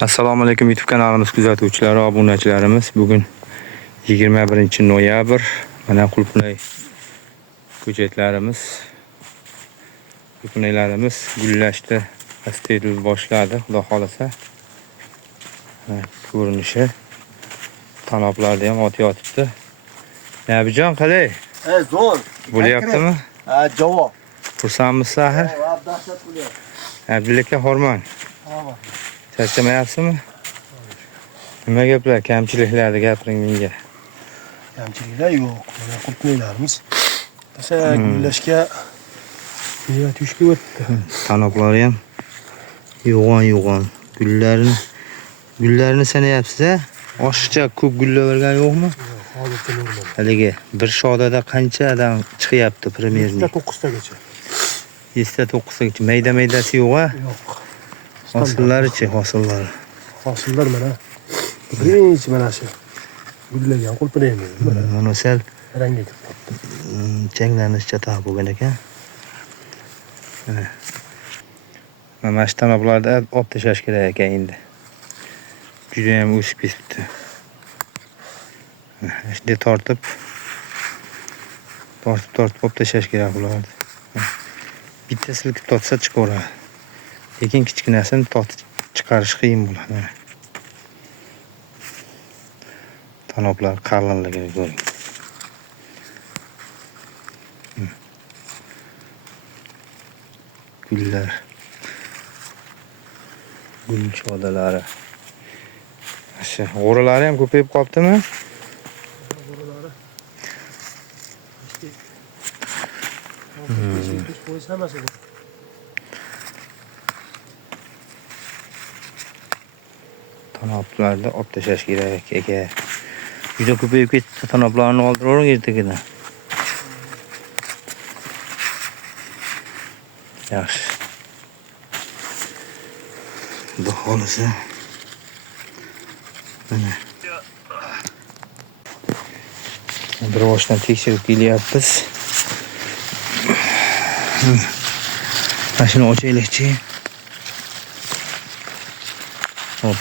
Assalomu alaykum YouTube kanalimiz kuzatuvchilari, obunachilarimiz. Bugun 21-noyabr. Mana qulupnay ko'chatlarimiz, qulupnaylarimiz gullashdi, astil boshladi, xudo xolasa. Ko'rinishi tanoblarda ham ot yotibdi. Nabijon qalay? Zo'r. Bo'lyaptimi? Ha, javob. Xursandmisiz axir? Ha, dahshat bo'lyapti. Abdulla aka, hormon. Ha. Charchamayapsizmi? Nima gaplar, kamchiliklarni gapiring menga. Kamchiliklar yo'q. Mana qulupnaylarimiz. Esa gullashga meva tushga o'tdi. Tanoblari ham yo'g'on. Gullarni sanayapsiz-a? Oshiqcha ko'p gulla bergan yo'qmi? Hozircha normal. Haligi bir shodada qancha adam chiqyapti primerni? 9tagacha. 9tagacha. Mayda-maydasi yo'q-a? Yo'q. Hosillari-chi, hosillari. Hosillar mana birinchi mana shu gullagan qulupnayimiz mana Mana sal rangga kiribdi. changlanish chatoq bo'lgan ekan. Mana shu tanoblarda olib tashlash kerak ekan endi. Juda ham o'sib ketibdi. Shunday tortib olib tashlash kerak bularni. Bitta silkib tortsa chiqaveradi. Lekin kichkinasini tortib chiqarish qiyin bo'ladi. Tanoblar qalinligini ko'ring. Gullar. Gul shodalari. Asha, g'o'ralari ham ko'payib qolibdimi? Bo'ralari. Tanoblarni olib tashlash kerak aka. Juda ko'payib ketdi, tanoblarni oldiravering ertagidan. Yaxshi. Xudo xolasa. Mana. Bir boshdan tekshirib kelyapmiz. Mashina ochaylikchi. Hop.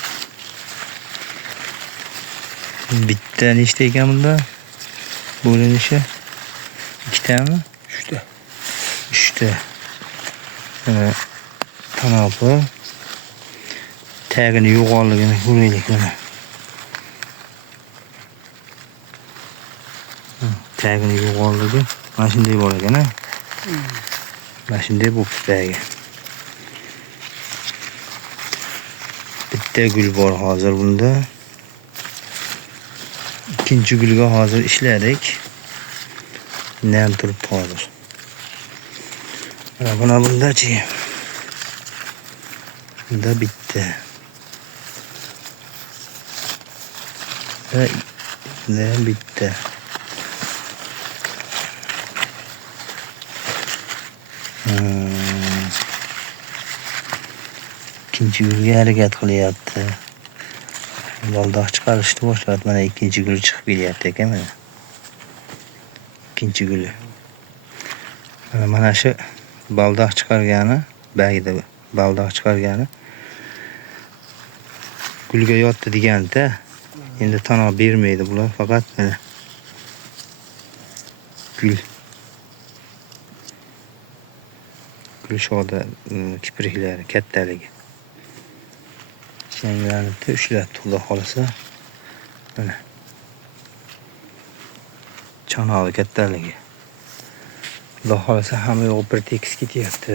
Bitta nechta ekan bunda? Bo'linishi. Ikkitami? Uchta. Tanobi. Tagini yo'g'onligini ko'raylik mana. Tagini yo'g'onligi mana shunday bor ekan-a. Mana shunday bo'libdi tagi. Bitta gul bor hozir bunda. Ikkinchi gulga hozir ishladik. Nem turibdi hozir. Mana bundachi. Bunda bitta. Bunda bitta. Ikkinchi gulga harakat qilyapti. Baldoq chiqarishni boshladi. Mana ikkinchi gul chiqib kelyapti ekan mana. Ikkinchi guli. Mana shu baldoq chiqargani, bagida baldoq chiqargani gulga yotdi deganda, endi tanob bermaydi bular, faqat mana gul shoda kipriklari kattaligi. Changlanibdi, ushlatdi xudo xolasa. Mana chanog'i kattaligi. Xudo xolasa hamma yo'q bir tekis ketyapti.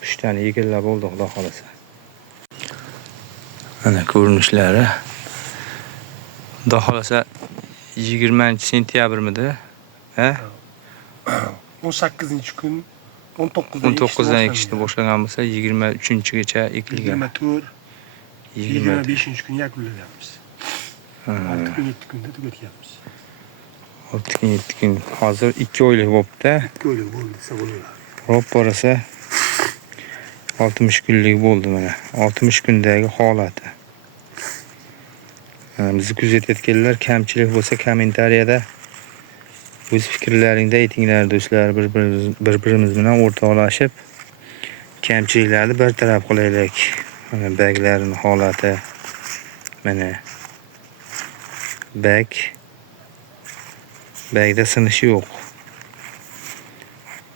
3 tani egallab bo'ldi xudo xolasa. Mana ko'rinishlari. Xudo xolasa 20-sentyabrmidi? Ha? 18-kun 19dan ekishni boshlagan bo'lsa 23-gacha ekilgan. 25-kun yakunlayapmiz. 6 kun 7 kunda tugatyapmiz. 6 kun 7 kun. Hozir 2 oylik bo'libdi. 2 oylik bo'ldi desa bo'laveradi. Hop borasa 60 kunlik bo'ldi mana. 60 kundagi holati. Bizni kuzatayotganlar kamchilik bo'lsa kommentariyada o'z fikrlaringda aytinglar do'stlar, bir-birimiz bilan o'rtoqlashib kamchiliklarni bartaraf qilaylik. Mana baglarning holati. Mana bagda sinishi yo'q.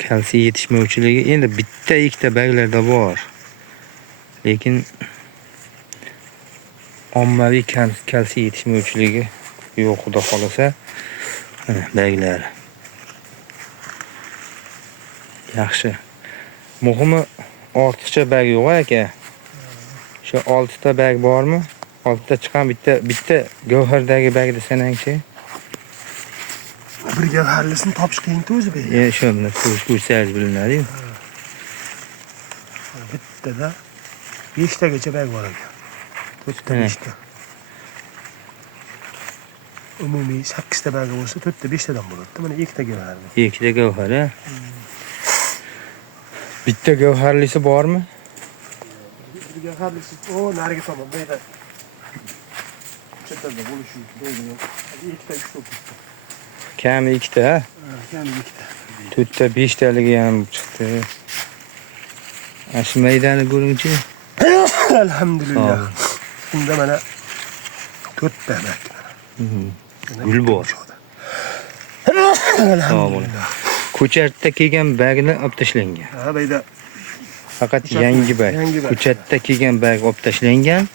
Kalsiy yetishmovchiligi endi bitta ikkita baglarda bor. Lekin ommaviy kalsiy yetishmovchiligi yo'q, xudo xolasa. Mana baglar. Yaxshi. Muhimi ortiqcha bag yo'q aka. Shu 6 ta bag bormi? 6 ta chiqqan bitta gavhardagi bagni sanangchi. Bir gavharlisini topish qiyin-ku o'zi bu. Shu bilan ko'rsangiz bilinadi-yu. Bittada 5 tagacha bag bor ekan. 4 ta 5 ta. Umumiy 8 ta bag bo'lsa 4 ta 5 tadan bo'ladi. Mana 2 ta gavhar. 2 ta gavhar, ha? Bitta gavharlisi bormi? Bir gavharlisi o narigi tomon deydi. Chetda bo'lishi deydi. 2 ta 3 ta. Kami 2 ta, ha? Kami 2 ta. 4 ta 5 taligi ham chiqdi. Ash maydani ko'ringchi. Alhamdulillah. Bunda mana 4 ta bag. Gul bor. Alhamdulillah. Ko'chatda kelgan bagni olib tashlangan. Ha, bayda Faqat yangi bag. Ko'chatda kelgan bag olib tashlangan.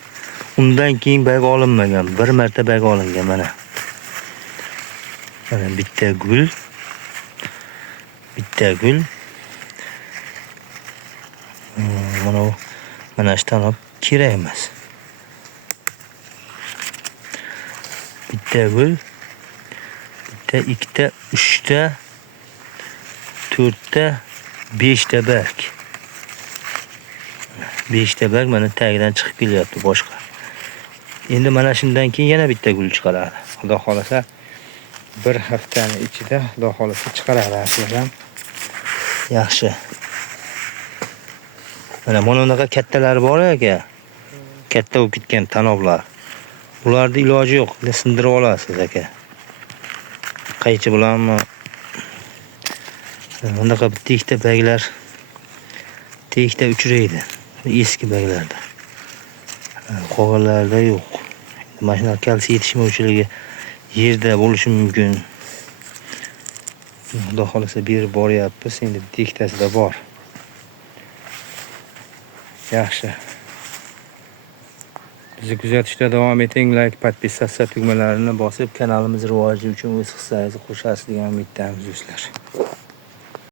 Undan keyin bag olinmagan. Bir marta bag olingan mana. Mana bitta gul. Mana shundan olib kerak emas. Bitta gul. Bitta, ikkita, 3 ta, 4 ta, 5 ta bag. 5 ta bag mana tagidan chiqib kelyapti boshqa. Endi mana shundan keyin yana bitta gul chiqaradi. Xudo xolasa bir haftaning ichida xudo xolasa chiqaradi aslan. Yaxshi. Mana bunaqa kattalari bor aka. Katta bo'lib ketgan tanoblar. Ularning iloji yo'q, sindirib olasiz aka. Qaychi bilanmi? Bunaqa bitta ikkita baglar tekda uchraydi. Eski baglarda. Qog'ozlarda yo'q. Mana shunaqa kalsiy yetishmovchiligi yerda bo'lishi mumkin. Xudo xolasa berib boryapmiz. Endi bitta ikkitasida bor. Yaxshi. Bizni kuzatishda davom eting. Like, podpisatsiya tugmalarini bosib kanalimiz rivoji uchun o'z hissangizni qo'shasiz degan umiddamiz do'stlar.